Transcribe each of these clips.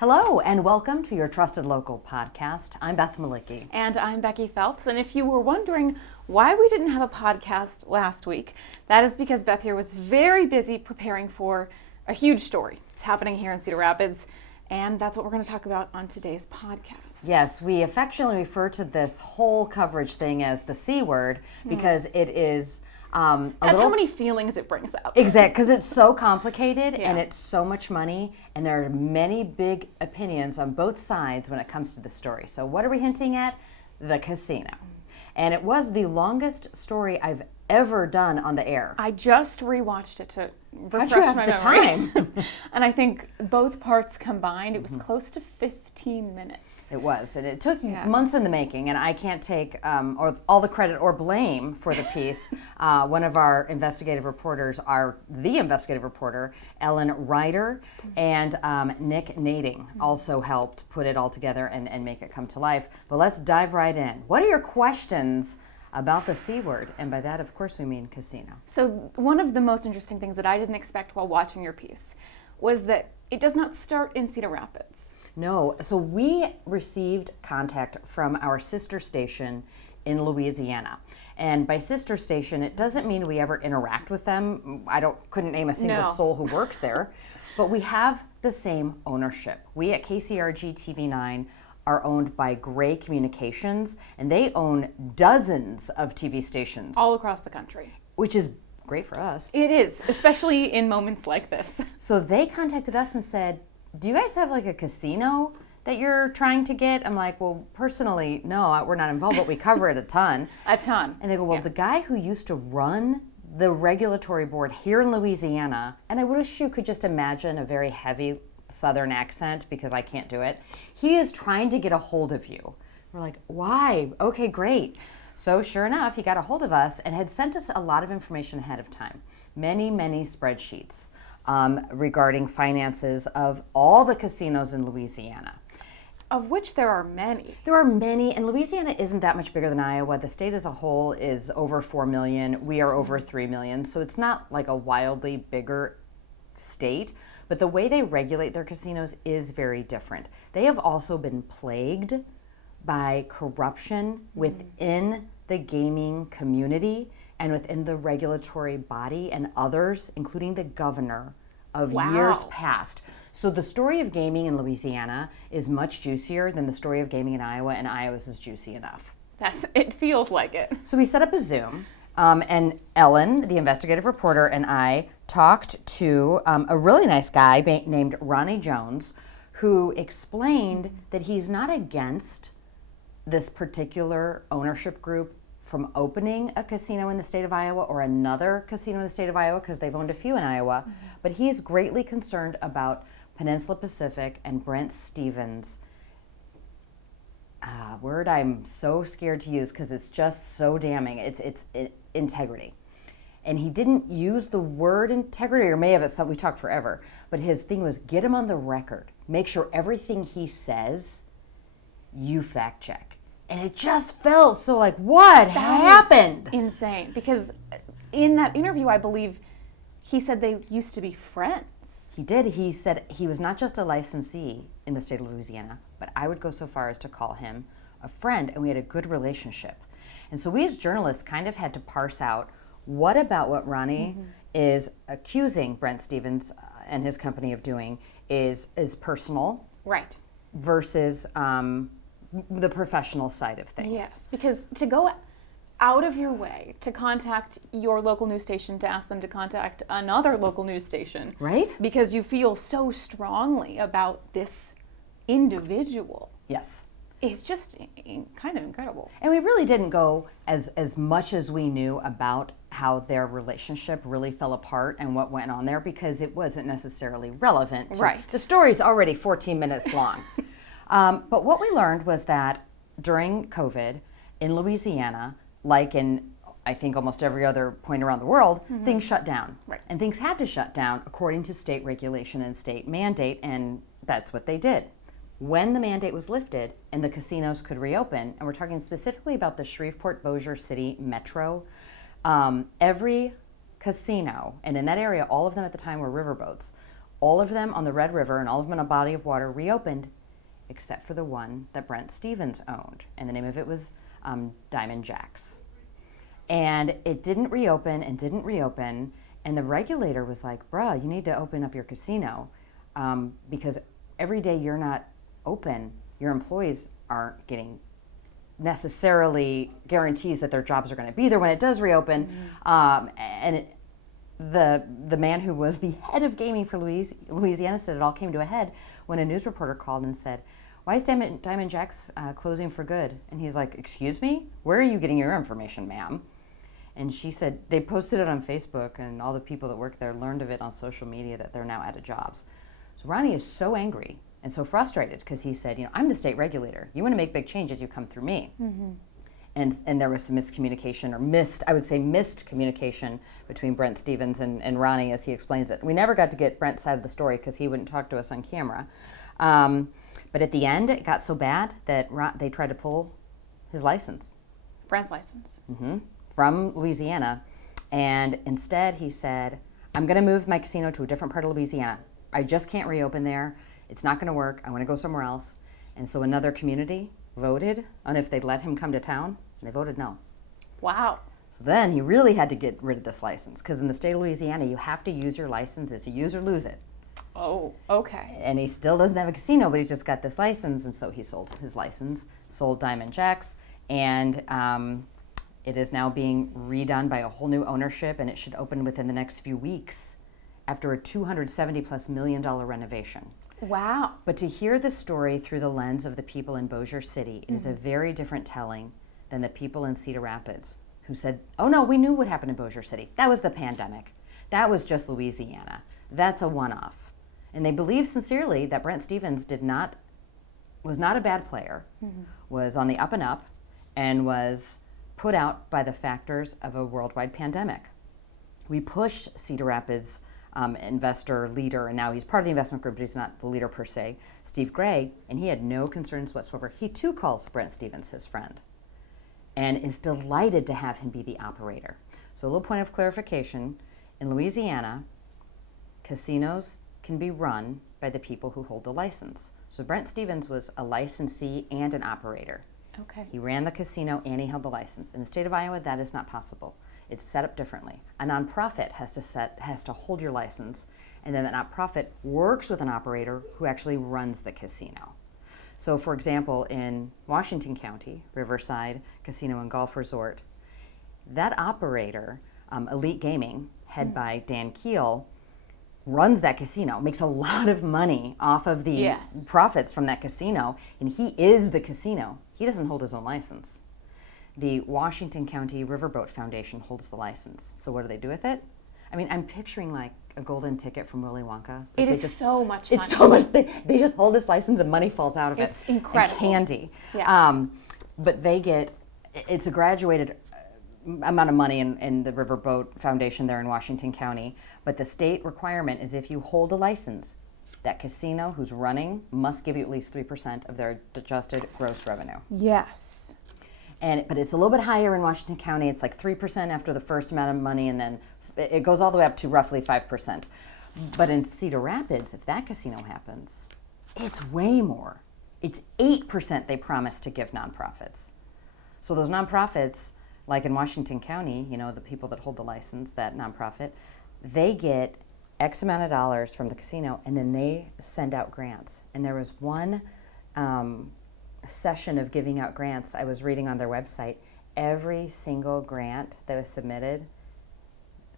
Hello and welcome to your trusted local podcast. I'm Beth Malicki. And I'm Becky Phelps. And if you were wondering why we didn't have a podcast last week, that is because Beth here was very busy preparing for a huge story. It's happening here in Cedar Rapids, and that's what we're going to talk about on today's podcast. Yes, we affectionately refer to this whole coverage thing as the C word because it is That's how many feelings it brings up. Exactly, because it's so complicated and it's so much money, and there are many big opinions on both sides when it comes to the story. So what are we hinting at? The casino. And it was the longest story I've ever done on the air. I just rewatched it to refresh How'd you have my the memory. time? And I think both parts combined, it was close to 15 minutes. It was, and it took months in the making, and I can't take or all the credit or blame for the piece. One of our investigative reporters, the investigative reporter, Ellen Ryder, and Nick Nading also helped put it all together and make it come to life. But let's dive right in. What are your questions about the C word? And by that, of course, we mean casino. So one of the most interesting things that I didn't expect while watching your piece was that it does not start in Cedar Rapids. No, so we received contact from our sister station in Louisiana. And by sister station, it doesn't mean we ever interact with them. Couldn't name a single soul who works there, but we have the same ownership. We at kcrg TV9 are owned by Gray Communications, and they own dozens of TV stations. All across the country. Which is great for us. It is, especially in moments like this. So they contacted us and said, do you guys have like a casino that you're trying to get? I'm like, well, personally, no, we're not involved, but we cover it a ton. A ton. And they go, well, the guy who used to run the regulatory board here in Louisiana, and I wish you could just imagine a very heavy Southern accent because I can't do it. He is trying to get a hold of you. We're like, why? Okay, great. So sure enough, he got a hold of us and had sent us a lot of information ahead of time. Many, many spreadsheets regarding finances of all the casinos in Louisiana. Of which there are many. There are many, and Louisiana isn't that much bigger than Iowa. The state as a whole is over 4 million. We are over 3 million, so it's not like a wildly bigger state, but the way they regulate their casinos is very different. They have also been plagued by corruption within the gaming community and within the regulatory body and others, including the governor, of years past. So the story of gaming in Louisiana is much juicier than the story of gaming in Iowa, and Iowa's is juicy enough. It feels like it. So we set up a Zoom, and Ellen, the investigative reporter, and I talked to a really nice guy named Ronnie Jones, who explained that he's not against this particular ownership group from opening a casino in the state of Iowa or another casino in the state of Iowa, because they've owned a few in Iowa, but he's greatly concerned about Peninsula Pacific and Brent Stevens' word I'm so scared to use because it's just so damning. It's integrity. And he didn't use the word integrity, or may have at some, we talked forever, but his thing was get him on the record. Make sure everything he says, you fact check. And it just felt so like, what happened? Insane. Because in that interview, I believe he said they used to be friends. He did. He said he was not just a licensee in the state of Louisiana, but I would go so far as to call him a friend, and we had a good relationship. And so we as journalists kind of had to parse out what about what Ronnie is accusing Brent Stevens and his company of doing is personal. Right. Versus the professional side of things. Yes, because to go out of your way to contact your local news station to ask them to contact another local news station. Right. Because you feel so strongly about this individual. Yes. It's just kind of incredible. And we really didn't go as much as we knew about how their relationship really fell apart and what went on there because it wasn't necessarily relevant. Right. The story's already 14 minutes long. But what we learned was that during COVID in Louisiana, like in I think almost every other point around the world, things shut down. Right. And things had to shut down according to state regulation and state mandate, and that's what they did. When the mandate was lifted and the casinos could reopen, and we're talking specifically about the Shreveport-Bossier City Metro, every casino, and in that area, all of them at the time were riverboats, All of them on the Red River and all of them in a body of water reopened, except for the one that Brent Stevens owned. And the name of it was Diamond Jacks. And it didn't reopen and didn't reopen. And the regulator was like, bruh, you need to open up your casino because every day you're not open, your employees aren't getting necessarily guarantees that their jobs are going to be there when it does reopen. The man who was the head of gaming for Louisiana said it all came to a head when a news reporter called and said, why is Diamond Jacks closing for good? And he's like, excuse me? Where are you getting your information, ma'am? And she said they posted it on Facebook, and all the people that work there learned of it on social media that they're now out of jobs. So Ronnie is so angry and so frustrated because he said, I'm the state regulator. You want to make big changes, you come through me. Mm-hmm. And there was some miscommunication, or missed communication between Brent Stevens and Ronnie as he explains it. We never got to get Brent's side of the story because he wouldn't talk to us on camera. But at the end, it got so bad that they tried to pull his license. Brent's license. Mm-hmm. From Louisiana, and instead he said, I'm going to move my casino to a different part of Louisiana. I just can't reopen there. It's not going to work. I want to go somewhere else. And so another community voted on if they'd let him come to town, and they voted no. Wow. So then he really had to get rid of this license, because in the state of Louisiana, you have to use your license. It's a use or lose it. Oh, okay. And he still doesn't have a casino, but he's just got this license, and so he sold his license, sold Diamond Jacks, and it is now being redone by a whole new ownership, and it should open within the next few weeks after a $270+ million renovation. Wow. But to hear the story through the lens of the people in Bossier City, it is a very different telling than the people in Cedar Rapids who said, oh no, we knew what happened in Bossier City. That was the pandemic. That was just Louisiana. That's a one-off. And they believe sincerely that Brent Stevens was not a bad player, was on the up and up, and was put out by the factors of a worldwide pandemic. We pushed Cedar Rapids investor leader, and now he's part of the investment group, but he's not the leader per se, Steve Gray, and he had no concerns whatsoever. He too calls Brent Stevens his friend and is delighted to have him be the operator. So a little point of clarification, in Louisiana, casinos can be run by the people who hold the license. So Brent Stevens was a licensee and an operator. Okay. He ran the casino and he held the license. In the state of Iowa, that is not possible. It's set up differently. A nonprofit has to hold your license, and then that nonprofit works with an operator who actually runs the casino. So for example, in Washington County, Riverside Casino and Golf Resort, that operator, Elite Gaming, head by Dan Keel, runs that casino, makes a lot of money off of the profits from that casino, and he is the casino. He doesn't hold his own license. The Washington County Riverboat Foundation holds the license. So what do they do with it? I mean, I'm picturing like a golden ticket from Willy Wonka. It is so much money. It's so much. They just hold this license and money falls out of it. It's incredible. And candy. Yeah. But it's a graduated amount of money in the Riverboat Foundation there in Washington County. But the state requirement is if you hold a license, that casino who's running must give you at least 3% of their adjusted gross revenue. Yes. But it's a little bit higher in Washington County. It's like 3% after the first amount of money, and then it goes all the way up to roughly 5%. But in Cedar Rapids, if that casino happens, it's way more. It's 8% they promise to give nonprofits. So those nonprofits, like in Washington County, the people that hold the license, that nonprofit, they get X amount of dollars from the casino, and then they send out grants. And there was one session of giving out grants I was reading on their website. Every single grant that was submitted,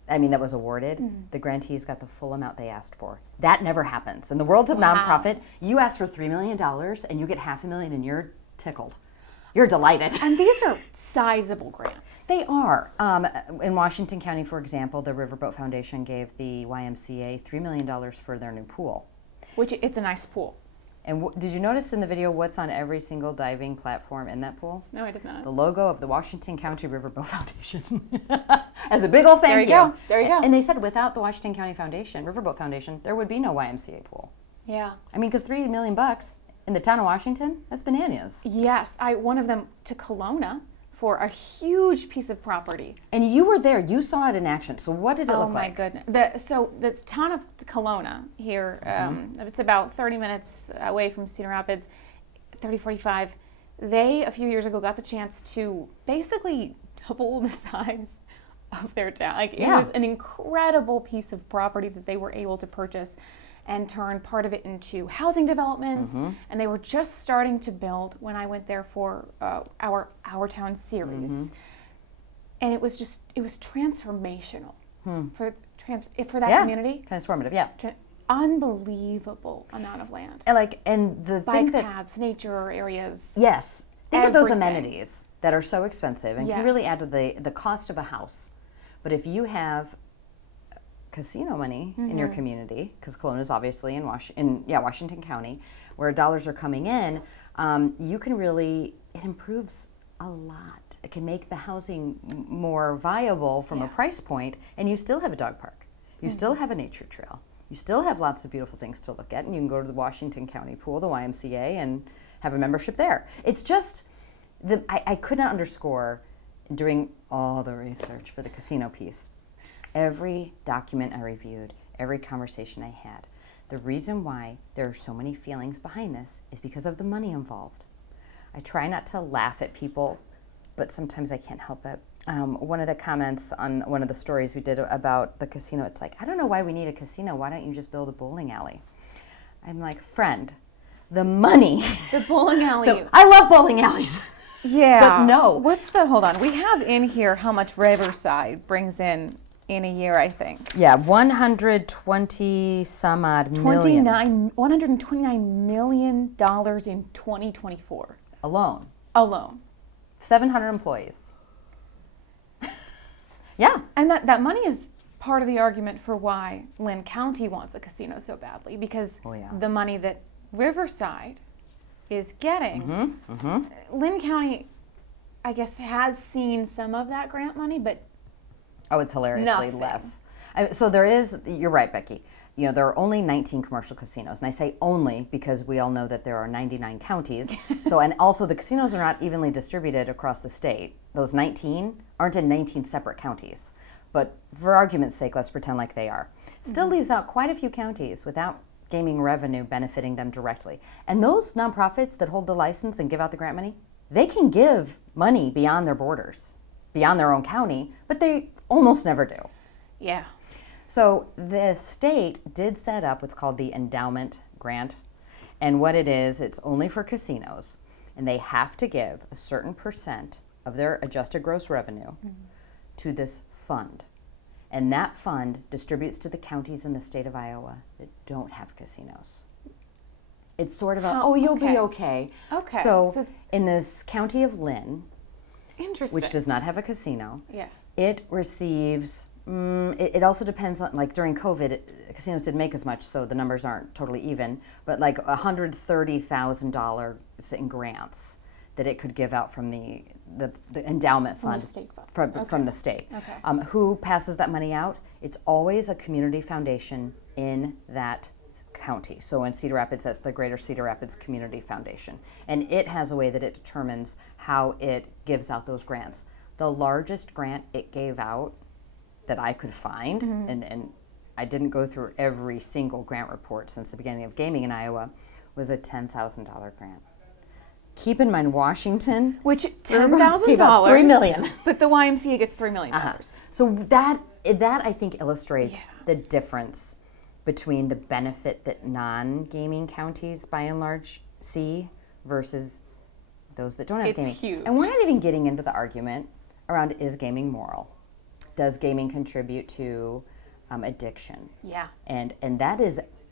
that was awarded, the grantees got the full amount they asked for. That never happens. In the world of nonprofit, you ask for $3 million and you get $500,000 and you're tickled. You're delighted. And these are sizable grants. They are. In Washington County, for example, the Riverboat Foundation gave the YMCA $3 million for their new pool. Which, it's a nice pool. And did you notice in the video what's on every single diving platform in that pool? No, I did not. The logo of the Washington County Riverboat Foundation. As a big old thank you. There you go. And they said without the Washington County Foundation, Riverboat Foundation, there would be no YMCA pool. Yeah. Because $3 million in the town of Washington, that's bananas. Yes. One of them to Kelowna for a huge piece of property. And you were there. You saw it in action. So what did it look like? Oh, my goodness. So the town of Kelowna here, it's about 30 minutes away from Cedar Rapids, 45. They, a few years ago, got the chance to basically double the size of their town. Like, it was an incredible piece of property that they were able to purchase and turn part of it into housing developments. And they were just starting to build when I went there for our Town series. And it was transformational for that community. Transformative, yeah. Unbelievable amount of land. And the Bike thing that paths, nature areas. yes, think of those everything. amenities that are so expensive and can really add to the cost of a house. But if you have casino money in your community, because Kelowna is obviously in Washington County, where dollars are coming in, you can really, it improves a lot. It can make the housing more viable from a price point, and you still have a dog park. You still have a nature trail. You still have lots of beautiful things to look at, and you can go to the Washington County Pool, the YMCA, and have a membership there. It's just, I could not underscore, doing all the research for the casino piece, every document I reviewed, every conversation I had, the reason why there are so many feelings behind this is because of the money involved. I try not to laugh at people, but sometimes I can't help it. One of the comments on one of the stories we did about the casino, it's like, I don't know why we need a casino. Why don't you just build a bowling alley? I'm like, friend, the money. The bowling alley. I love bowling alleys. Yeah. But no. Hold on. We have in here how much Riverside brings in a year, I think. Yeah, 120 some odd million. $129 million in 2024. Alone. 700 employees. Yeah. And that money is part of the argument for why Lynn County wants a casino so badly, because the money that Riverside is getting, Lynn County, I guess, has seen some of that grant money, but it's hilariously less. So there is, you're right, Becky. You know, there are only 19 commercial casinos, and I say only because we all know that there are 99 counties. And also the casinos are not evenly distributed across the state. Those 19 aren't in 19 separate counties. But for argument's sake, let's pretend like they are. Still leaves out quite a few counties without gaming revenue benefiting them directly. And those nonprofits that hold the license and give out the grant money, they can give money beyond their borders, beyond their own county, but they almost never do. Yeah. So the state did set up what's called the endowment grant. And what it is, it's only for casinos. And they have to give a certain percent of their adjusted gross revenue to this fund. And that fund distributes to the counties in the state of Iowa that don't have casinos. It's sort of you'll be okay. Okay. So in this county of Lynn, interesting, which does not have a casino, yeah, it receives, it also depends on, like during COVID, casinos didn't make as much, so the numbers aren't totally even, but like $130,000 in grants that it could give out from the endowment fund, from the state. Okay. Who passes that money out? It's always a community foundation in that county. So in Cedar Rapids, that's the Greater Cedar Rapids Community Foundation. And it has a way that it determines how it gives out those grants. The largest grant it gave out that I could find, and I didn't go through every single grant report since the beginning of gaming in Iowa, was a $10,000 grant. Keep in mind, Washington, which $10,000, $3 million, but the YMCA gets $3 million. So that I think illustrates the difference between the benefit that non-gaming counties, by and large, see versus those that don't have gaming. It's huge. And we're not even getting into the argument around, is gaming moral? Does gaming contribute to addiction? Yeah. And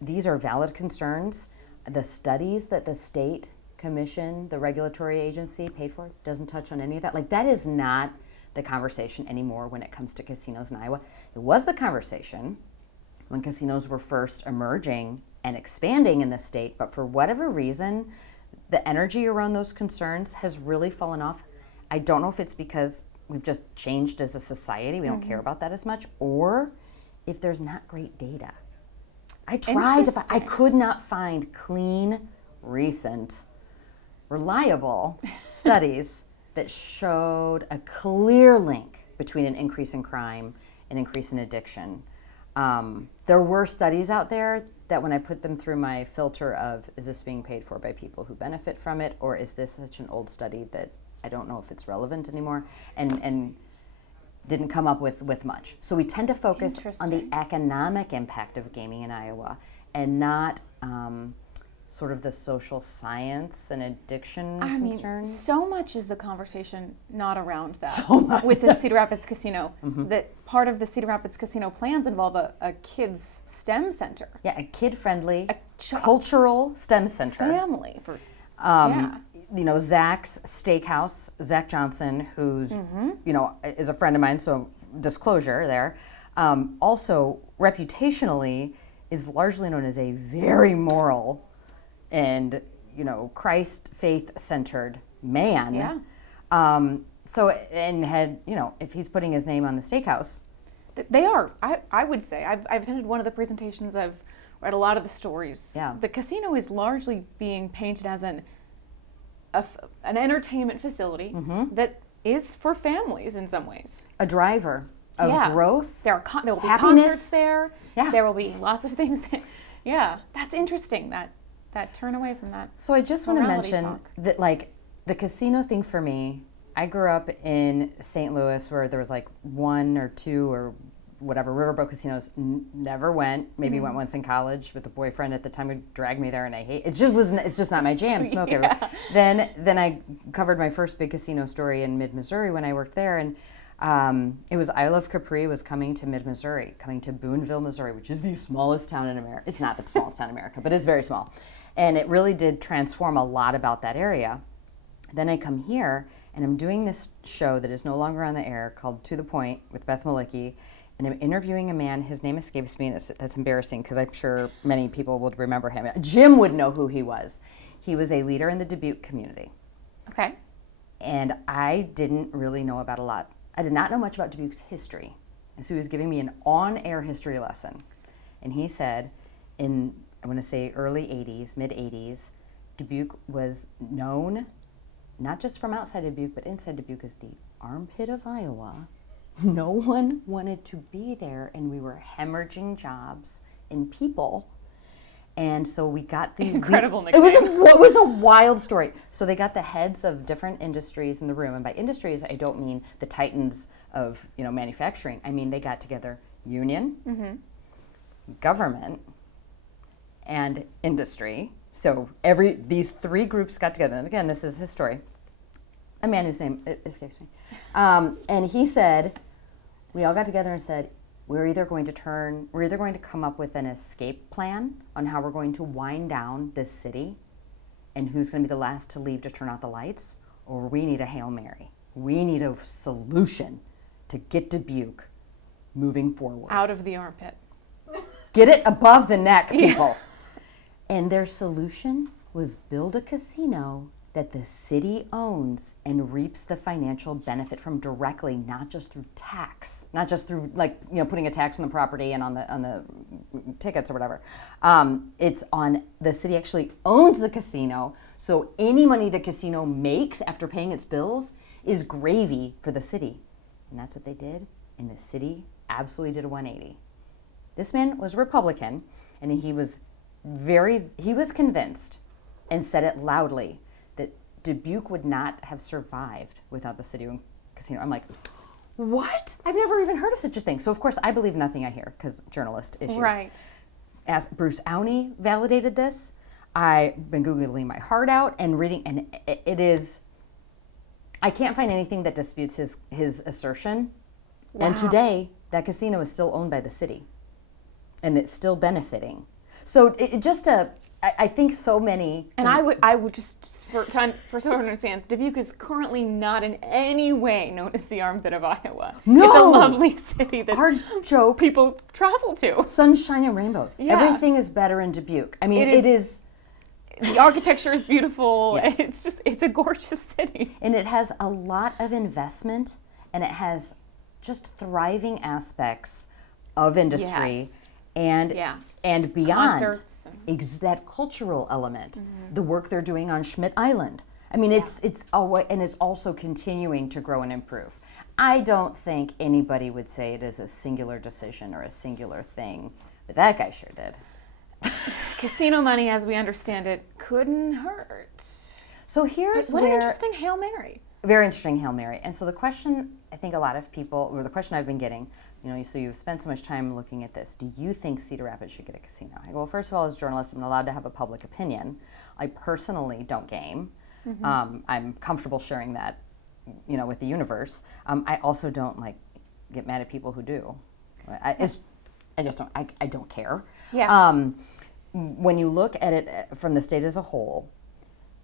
these are valid concerns. The studies that the state commission, the regulatory agency paid for, doesn't touch on any of that. Like, that is not the conversation anymore when it comes to casinos in Iowa. It was the conversation when casinos were first emerging and expanding in the state, but for whatever reason, the energy around those concerns has really fallen off. I don't know if it's because we've just changed as a society, we don't care about that as much, or if there's not great data. I tried to I could not find clean, recent, reliable studies that showed a clear link between an increase in crime and increase in addiction. There were studies out there that when I put them through my filter of, is this being paid for by people who benefit from it, or is this such an old study that I don't know if it's relevant anymore, and didn't come up with much. So we tend to focus on the economic impact of gaming in Iowa and not sort of the social science and addiction concerns. So much is the conversation not around that. So much. With the Cedar Rapids Casino. That part of the Cedar Rapids Casino plans involve a kids STEM center. Yeah, a kid-friendly, cultural STEM center. Family. You know, Zach's Steakhouse, Zach Johnson, who's, you know, is a friend of mine, so disclosure there. Also, reputationally, is largely known as a very moral and, you know, Christ faith-centered man. Yeah. So, and had, you know, if he's putting his name on the steakhouse. They are. I would say. I've attended one of the presentations. I've read a lot of the stories. Yeah. The casino is largely being painted as an entertainment facility that is for families in some ways. A driver of growth. There will be happiness. concerts there. Yeah. There will be lots of things. That's interesting. That turn away from that. So I just want to morality mention talk. that, like, the casino thing for me, I grew up in St. Louis where there was like one or two or whatever riverboat casinos. Never went. Maybe went once in college with a boyfriend at the time who dragged me there, and I hate. It's just not my jam. Smoke everywhere. Then I covered my first big casino story in mid-Missouri when I worked there, and it was I Love Capri was coming to mid-Missouri, coming to Boonville, Missouri, which is the smallest town in America. It's not the smallest town in America, but it's very small. And it really did transform a lot about that area. Then I come here, and I'm doing this show that is no longer on the air called To the Point with Beth Malicki, and I'm interviewing a man. His name escapes me, and that's embarrassing because I'm sure many people would remember him. Jim would know who he was. He was a leader in the Dubuque community. Okay. And I didn't really know about a lot. I did not know much about Dubuque's history. And so he was giving me an on-air history lesson. And he said in, I want to say early 80s, mid 80s, Dubuque was known, not just from outside Dubuque, but inside Dubuque as the armpit of Iowa. No one wanted to be there, and we were hemorrhaging jobs and people. And so we got the incredible nickname. It was a wild story. So they got the heads of different industries in the room, and by industries I don't mean the titans of, you know, manufacturing. I mean they got together union, government, and industry. So these three groups got together, and again, this is his story. A man whose name escapes me, and he said, we all got together and said, we're either going to come up with an escape plan on how we're going to wind down this city and who's going to be the last to leave to turn out the lights, or we need a Hail Mary. We need a solution to get Dubuque moving forward. Out of the armpit. Get it above the neck, people. And their solution was build a casino that the city owns and reaps the financial benefit from directly, not just through tax, not just through, like, you know, putting a tax on the property and on the tickets or whatever. It's on the city actually owns the casino, so any money the casino makes after paying its bills is gravy for the city. And that's what they did, and the city absolutely did a 180. This man was a Republican, and he was convinced and said it loudly that Dubuque would not have survived without the city-owned casino. I'm like, what? I've never even heard of such a thing. So, of course, I believe nothing I hear because journalist issues. Right. As Bruce Auney validated this, I've been Googling my heart out and reading, and it is, I can't find anything that disputes his assertion. Wow. And today, that casino is still owned by the city, and it's still benefiting. So I think so many. And I would just for someone who understands, Dubuque is currently not in any way known as the armpit of Iowa. No! It's a lovely city that our joke, people travel to. Sunshine and rainbows. Yeah. Everything is better in Dubuque. I mean, it is. The architecture is beautiful. Yes. It's a gorgeous city. And it has a lot of investment, and it has just thriving aspects of industry. Yes. And beyond. Concerts. That cultural element, the work they're doing on Schmidt Island. I mean, it's always, and it's also continuing to grow and improve. I don't think anybody would say it is a singular decision or a singular thing, but that guy sure did. Casino money, as we understand it, couldn't hurt. So here's what where... an interesting Hail Mary. Very interesting Hail Mary. And so the question, I think a lot of people, or the question I've been getting, so you've spent so much time looking at this. Do you think Cedar Rapids should get a casino? I go, well, first of all, as a journalist, I'm allowed to have a public opinion. I personally don't game. I'm comfortable sharing that, with the universe. I also don't get mad at people who do. I just don't. I don't care. Yeah. When you look at it from the state as a whole,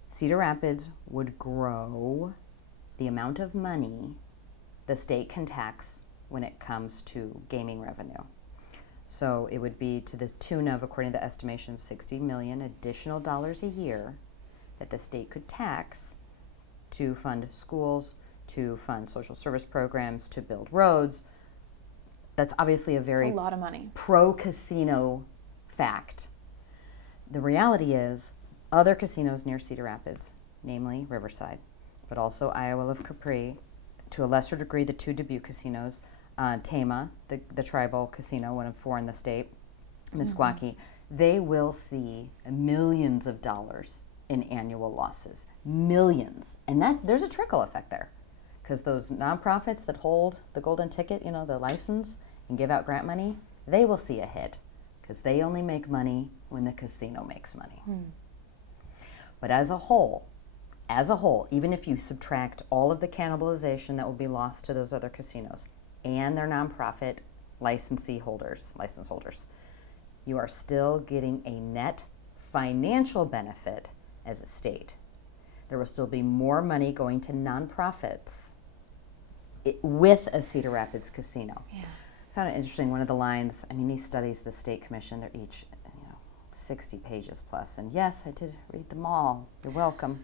Cedar Rapids would grow the amount of money the state can tax when it comes to gaming revenue. So it would be to the tune of, according to the estimation, $60 million additional dollars a year that the state could tax to fund schools, to fund social service programs, to build roads. That's obviously a very lot of money. Pro-casino fact. The reality is other casinos near Cedar Rapids, namely Riverside, but also Isle of Capri, to a lesser degree the two Dubuque casinos, Tama, the tribal casino, one of 4 in the state, Meskwaki, they will see millions of dollars in annual losses. Millions. And there's a trickle effect there. Because those nonprofits that hold the golden ticket, the license, and give out grant money, they will see a hit. Because they only make money when the casino makes money. But as a whole, even if you subtract all of the cannibalization that will be lost to those other casinos and their nonprofit license holders, you are still getting a net financial benefit as a state. There will still be more money going to nonprofits with a Cedar Rapids casino. Yeah. I found it interesting, one of the lines, these studies, the State Commission, they're each 60 pages plus. And yes, I did read them all. You're welcome.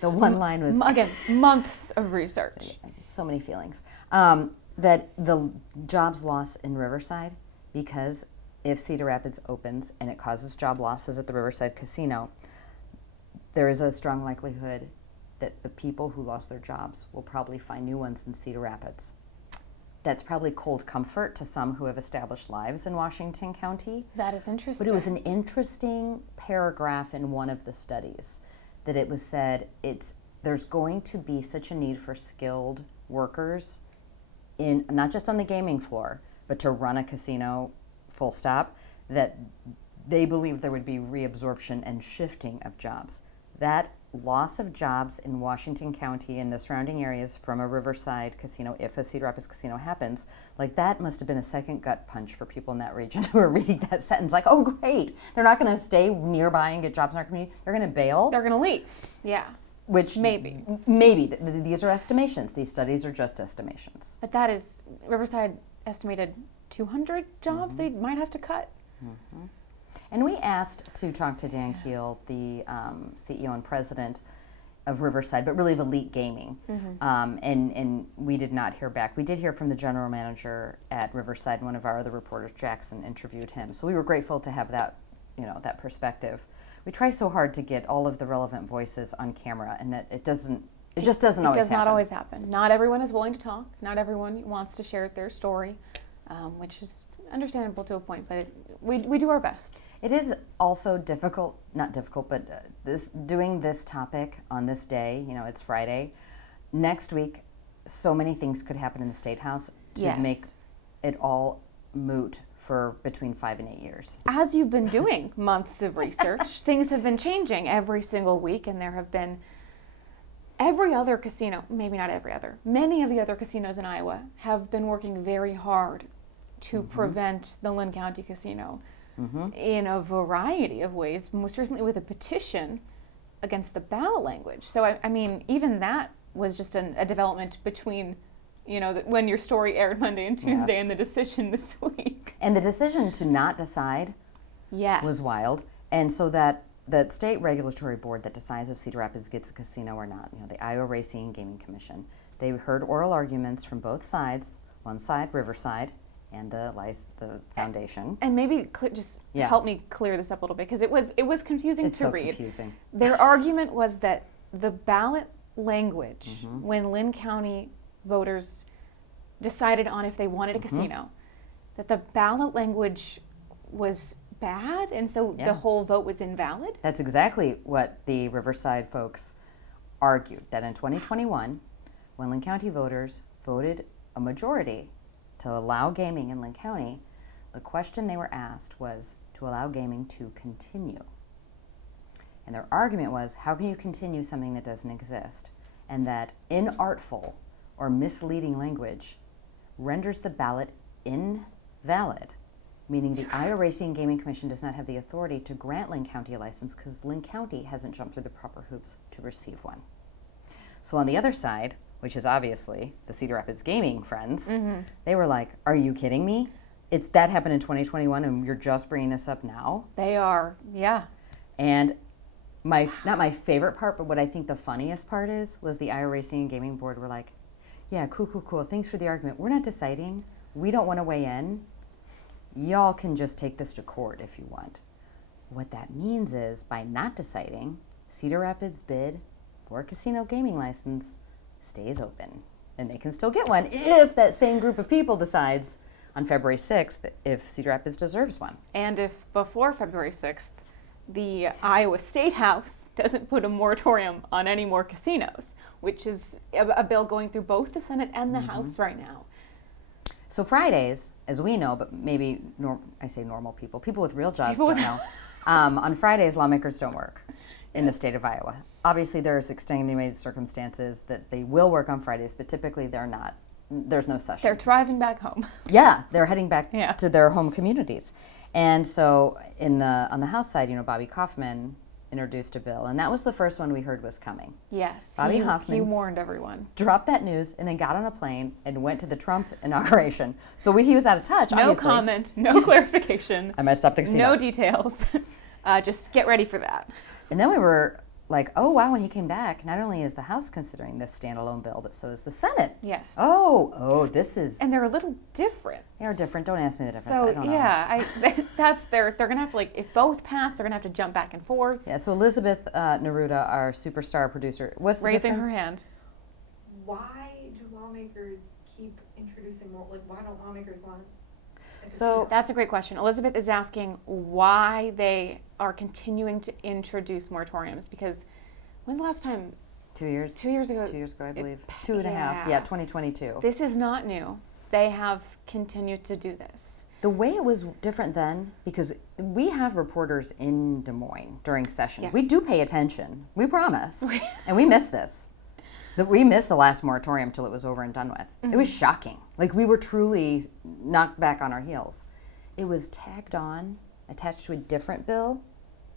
The one line was... Again, months of research. So many feelings. That the jobs loss in Riverside, because if Cedar Rapids opens and it causes job losses at the Riverside Casino, there is a strong likelihood that the people who lost their jobs will probably find new ones in Cedar Rapids. That's probably cold comfort to some who have established lives in Washington County. That is interesting. But it was an interesting paragraph in one of the studies that it was said there's going to be such a need for skilled workers in not just on the gaming floor, but to run a casino full stop, that they believe there would be reabsorption and shifting of jobs. That loss of jobs in Washington County and the surrounding areas from a Riverside casino, if a Cedar Rapids casino happens, that must have been a second gut punch for people in that region who are reading that sentence oh great, they're not going to stay nearby and get jobs in our community, they're going to bail. They're going to leave, yeah. Which maybe. These are estimations. These studies are just estimations. But that is, Riverside estimated 200 jobs they might have to cut. And we asked to talk to Dan Keel, the CEO and president of Riverside, but really of Elite Gaming. And we did not hear back. We did hear from the general manager at Riverside, and one of our other reporters, Jackson, interviewed him. So we were grateful to have that, that perspective. We try so hard to get all of the relevant voices on camera, and that it just doesn't always happen. It does not always happen. Not everyone is willing to talk. Not everyone wants to share their story, which is understandable to a point, but we do our best. It is also difficult, not difficult, but doing this topic on this day, it's Friday. Next week, so many things could happen in the State House to make it all moot for between 5 and 8 years. As you've been doing months of research, things have been changing every single week, and there have been every other casino, maybe not every other, many of the other casinos in Iowa have been working very hard to prevent the Lynn County Casino in a variety of ways, most recently with a petition against the ballot language. So, even that was just a development between, when your story aired Monday and Tuesday and the decision this week. And the decision to not decide was wild. And so that the state regulatory board that decides if Cedar Rapids gets a casino or not, the Iowa Racing and Gaming Commission, they heard oral arguments from both sides, one side, Riverside, and the foundation. And maybe help me clear this up a little bit, because it was confusing to read. It's so confusing. Their argument was that the ballot language when Lynn County voters decided on if they wanted a casino, that the ballot language was bad, and so the whole vote was invalid? That's exactly what the Riverside folks argued, that in 2021, when Lynn County voters voted a majority to allow gaming in Lynn County, the question they were asked was to allow gaming to continue. And their argument was, how can you continue something that doesn't exist? And that inartful or misleading language renders the ballot invalid, meaning the Iowa Racing and Gaming Commission does not have the authority to grant Lynn County a license because Lynn County hasn't jumped through the proper hoops to receive one. So on the other side, which is obviously the Cedar Rapids gaming friends, they were like, are you kidding me? That happened in 2021 and you're just bringing this up now? They are, yeah. And not my favorite part, but what I think the funniest part was the Iowa Racing and Gaming Board were like, yeah, cool. Thanks for the argument. We're not deciding. We don't want to weigh in. Y'all can just take this to court if you want. What that means is, by not deciding, Cedar Rapids' bid for a casino gaming license stays open. And they can still get one if that same group of people decides on February 6th if Cedar Rapids deserves one. And if before February 6th, the Iowa State House doesn't put a moratorium on any more casinos, which is a bill going through both the Senate and the House right now. So Fridays, as we know, but maybe I say normal people with real jobs don't know, on Fridays lawmakers don't work in the state of Iowa. Obviously there's extenuating circumstances that they will work on Fridays, but typically they're not. There's no session. They're driving back home. Yeah, they're heading back to their home communities. And so on the House side, Bobby Kaufman introduced a bill, and that was the first one we heard was coming. Yes, Bobby Hoffman, he warned everyone. Dropped that news and then got on a plane and went to the Trump inauguration. So he was out of touch, obviously. No comment, no clarification. I messed up the casino. No details. Just get ready for that. And then we were like, oh, wow, when he came back, not only is the House considering this standalone bill, but so is the Senate. Yes. Oh, this is... And they're a little different. They are different. Don't ask me the difference. So, I don't know. yeah, they're going to have to, if both pass, they're going to have to jump back and forth. Yeah, so Elizabeth Neruda, our superstar producer, what's the raising difference? her hand. Why do lawmakers keep introducing more, why don't lawmakers want So that's a great question. Elizabeth is asking why they are continuing to introduce moratoriums, because when's the last time? 2 years. 2 years ago. 2 years ago, I believe. 2.5. Yeah, 2022. This is not new. They have continued to do this. The way it was different then, because we have reporters in Des Moines during session. Yes. We do pay attention. We promise. And we miss this. We missed the last moratorium till it was over and done with. Mm-hmm. It was shocking. Like, we were truly knocked back on our heels. It was tagged on, attached to a different bill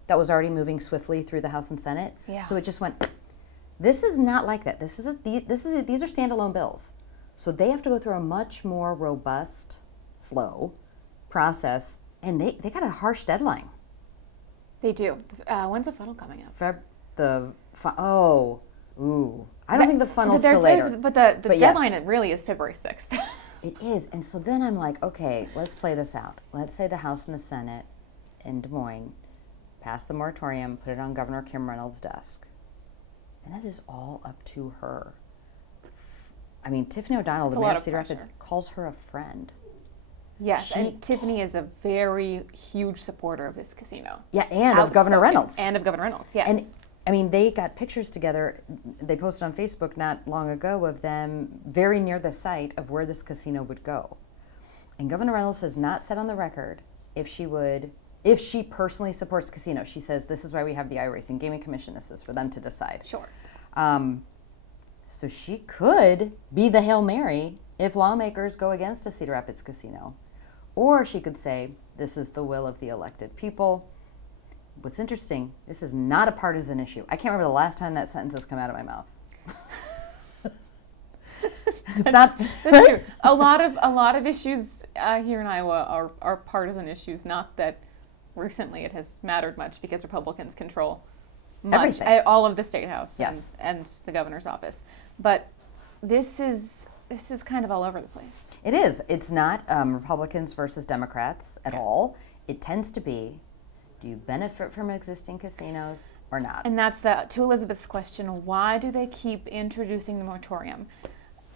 that was already moving swiftly through the House and Senate. Yeah. So it just went, this is not like that. These are standalone bills. So they have to go through a much more robust, slow process, and they got a harsh deadline. They do. When's the funnel coming up? I don't think the funnel's till later. But the deadline, yes. It really is February 6th. It is. And so then I'm like, okay, let's play this out. Let's say the House and the Senate in Des Moines pass the moratorium, put it on Governor Kim Reynolds' desk. And that is all up to her. I mean, Tiffany O'Donnell, the mayor of Cedar Rapids, calls her a friend. Yes, and Tiffany is a very huge supporter of this casino. Yeah, and of Governor Reynolds. And of Governor Reynolds, yes. And I mean, they got pictures together. They posted on Facebook not long ago of them very near the site of where this casino would go. And Governor Reynolds has not said on the record if she personally supports casino. She says, this is why we have the Iowa Racing Gaming Commission. This is for them to decide. Sure. So she could be the Hail Mary if lawmakers go against a Cedar Rapids casino. Or she could say, this is the will of the elected people. What's interesting, this is not a partisan issue. I can't remember the last time that sentence has come out of my mouth. That's true. A lot of issues here in Iowa are partisan issues. Not that recently it has mattered much because Republicans control everything, all of the state house, yes, and the governor's office. But this is kind of all over the place. It is. It's not Republicans versus Democrats at all. It tends to be Do you benefit from existing casinos or not? And that's to Elizabeth's question, why do they keep introducing the moratorium?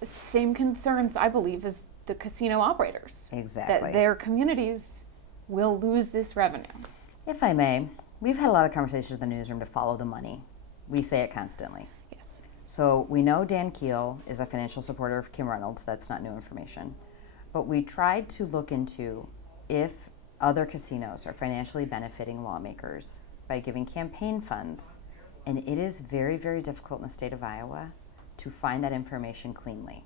Same concerns, I believe, as the casino operators. Exactly. That their communities will lose this revenue. If I may, we've had a lot of conversations in the newsroom to follow the money. We say it constantly. Yes. So we know Dan Keel is a financial supporter of Kim Reynolds. That's not new information. But we tried to look into if other casinos are financially benefiting lawmakers by giving campaign funds. And it is very, very difficult in the state of Iowa to find that information cleanly.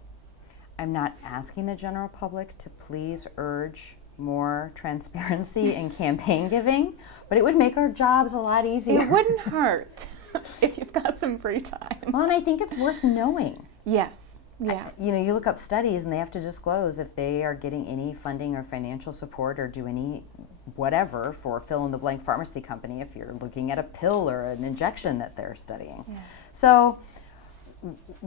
I'm not asking the general public to please urge more transparency in campaign giving, but it would make our jobs a lot easier. It wouldn't hurt if you've got some free time. Well, and I think it's worth knowing. Yes. Yeah. You look up studies and they have to disclose if they are getting any funding or financial support or do any whatever for fill in the blank pharmacy company if you're looking at a pill or an injection that they're studying. Yeah. So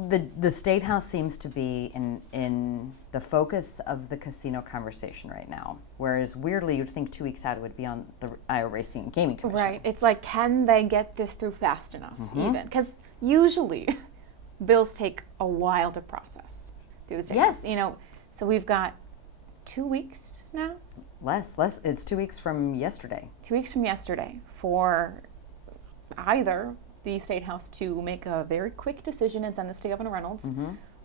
the State House seems to be in the focus of the casino conversation right now, whereas weirdly you'd think 2 weeks out it would be on the Iowa Racing and Gaming Commission. Right. It's like, can they get this through fast enough even? Because usually bills take a while to process through the state. Yes. So we've got 2 weeks now? Less. It's 2 weeks from yesterday. 2 weeks from yesterday for either the State House to make a very quick decision and send this to Governor Reynolds,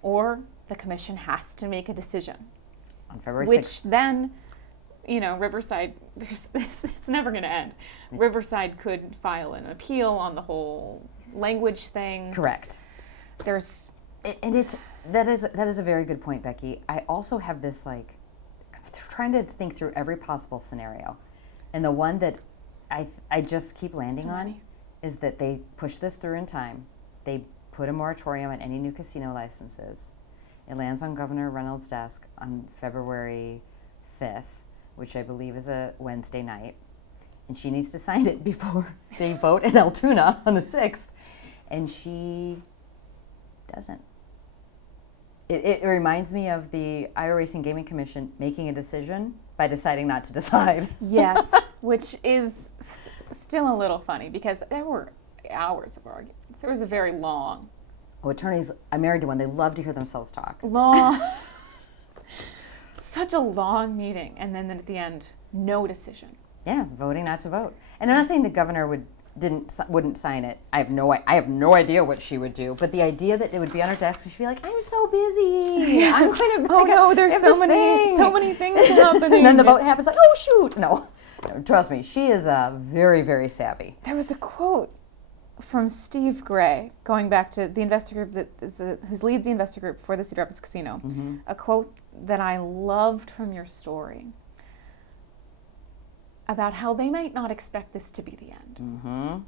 or the commission has to make a decision. On February 6th. Which then, Riverside, it's never going to end. Riverside could file an appeal on the whole language thing. Correct. And that is a very good point, Becky. I also have this I'm trying to think through every possible scenario, and the one that I just keep landing on is that they push this through in time. They put a moratorium on any new casino licenses. It lands on Governor Reynolds' desk on February 5th, which I believe is a Wednesday night, and she needs to sign it before they vote in Altoona on the 6th, and she doesn't. It reminds me of the Iowa Racing Gaming Commission making a decision by deciding not to decide. Yes, which is still a little funny because there were hours of arguments. There was a very long. Oh, attorneys, I'm married to one. They love to hear themselves talk. Long. Such a long meeting. And then at the end, no decision. Yeah, voting not to vote. And I'm not saying the governor wouldn't sign it. I have no idea what she would do. But the idea that it would be on her desk and she'd be like, "I'm so busy. I'm going to. Oh no, there's so many things happening." And then the vote happens. Like, oh shoot, no. Trust me, she is very, very savvy. There was a quote from Steve Gray, going back to the investor group who leads the investor group for the Cedar Rapids Casino. A quote that I loved from your story about how they might not expect this to be the end.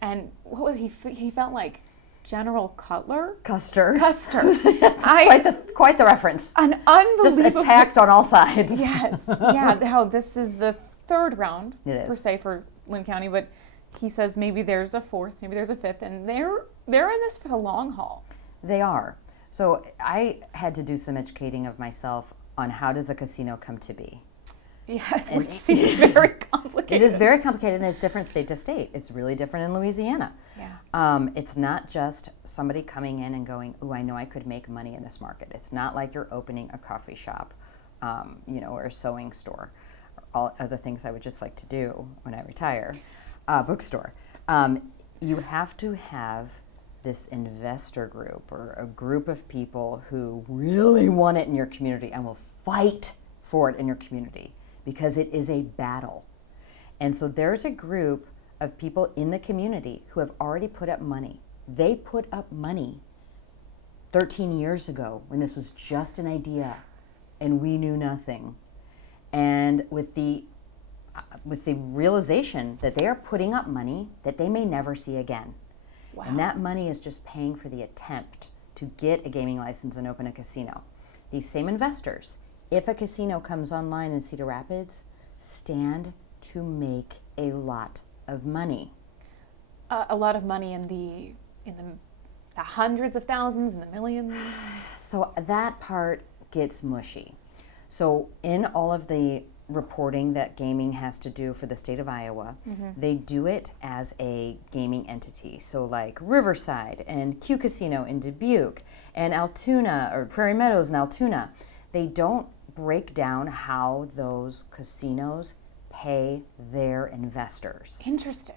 And what was he felt like General Custer. Quite the reference. An unbelievable. Just attacked on all sides. Yes. Yeah. How this is the third round per is. se for Lynn County, but he says maybe there's a fourth, maybe there's a fifth, and they're in this for the long haul. They are. So I had to do some educating of myself on how does a casino come to be. Yes, which seems very complicated. It is very complicated, and it's different state to state. It's really different in Louisiana. Yeah. It's not just somebody coming in and going, "Ooh, I know I could make money in this market." It's not like you're opening a coffee shop, or a sewing store, or all other things I would just like to do when I retire. Bookstore. You have to have this investor group or a group of people who really want it in your community and will fight for it in your community, because it is a battle. And so there's a group of people in the community who have already put up money. They put up money 13 years ago when this was just an idea and we knew nothing. And with the realization that they are putting up money that they may never see again. Wow. And that money is just paying for the attempt to get a gaming license and open a casino. These same investors, if a casino comes online in Cedar Rapids, stand to make a lot of money. A lot of money in the hundreds of thousands, in the millions. So that part gets mushy. So in all of the reporting that gaming has to do for the state of Iowa, they do it as a gaming entity. So like Riverside and Q Casino in Dubuque and Altoona, or Prairie Meadows and Altoona, they don't break down how those casinos pay their investors. Interesting.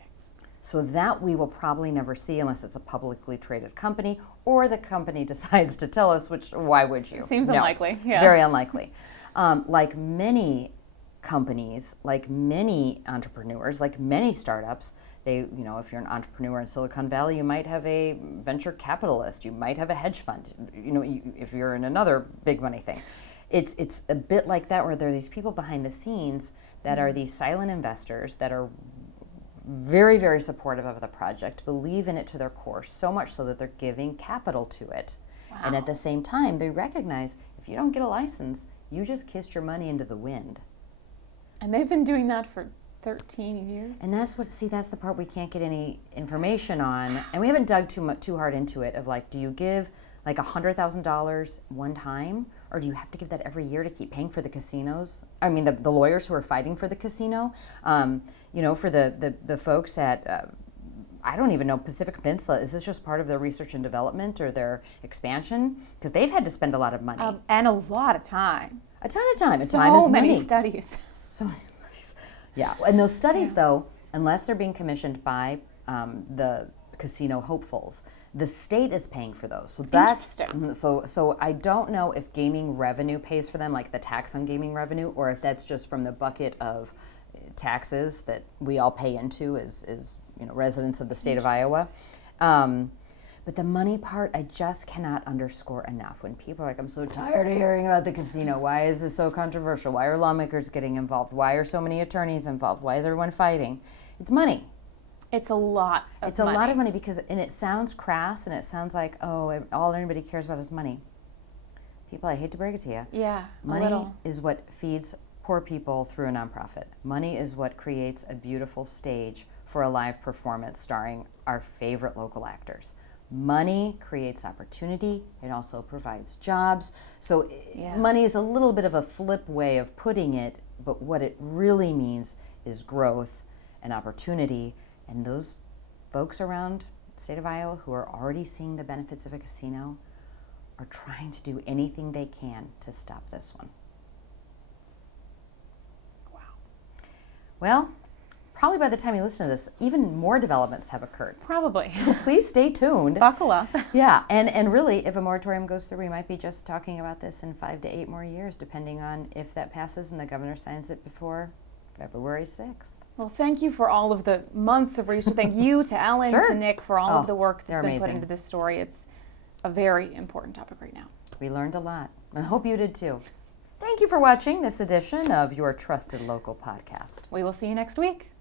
So that we will probably never see unless it's a publicly traded company or the company decides to tell us, which, why would you? Seems No. unlikely. Yeah. Very unlikely. Like many companies, like many entrepreneurs, like many startups, if you're an entrepreneur in Silicon Valley, you might have a venture capitalist, you might have a hedge fund, if you're in another big money thing. It's a bit like that, where there are these people behind the scenes that are these silent investors that are very, very supportive of the project, believe in it to their core, so much so that they're giving capital to it. Wow. And at the same time, they recognize if you don't get a license, you just kissed your money into the wind. And they've been doing that for 13 years. And that's the part we can't get any information on. And we haven't dug too hard into it of like, do you give like $100,000 one time? Or do you have to give that every year to keep paying for the casinos? I mean, the lawyers who are fighting for the casino, for the folks at, I don't even know, Pacific Peninsula, is this just part of their research and development or their expansion? Because they've had to spend a lot of money. And a lot of time. A ton of time. So Time is many money. studies. So many studies. Yeah, and those studies, though, unless they're being commissioned by the casino hopefuls, the state is paying for those. So that's so I don't know if gaming revenue pays for them, like the tax on gaming revenue, or if that's just from the bucket of taxes that we all pay into as residents of the state of Iowa. But the money part, I just cannot underscore enough. When people are like, I'm so tired of hearing about the casino. Why is this so controversial? Why are lawmakers getting involved? Why are so many attorneys involved? Why is everyone fighting? It's money. It's a lot of money. It's a lot of money and it sounds crass and it sounds like, all anybody cares about is money. People, I hate to break it to you. Yeah, Money is what feeds poor people through a nonprofit. Money is what creates a beautiful stage for a live performance starring our favorite local actors. Money creates opportunity. It also provides jobs. So money is a little bit of a flip way of putting it, but what it really means is growth and opportunity. And those folks around the state of Iowa who are already seeing the benefits of a casino are trying to do anything they can to stop this one. Wow. Well, probably by the time you listen to this, even more developments have occurred. Probably. So please stay tuned. Buckle up. Yeah, and really, if a moratorium goes through, we might be just talking about this in 5 to 8 more years, depending on if that passes and the governor signs it before February 6th. Well, thank you for all of the months of research. Thank you to Ellen, to Nick for all of the work that's been put into this story. It's a very important topic right now. We learned a lot. I hope you did too. Thank you for watching this edition of your trusted local podcast. We will see you next week.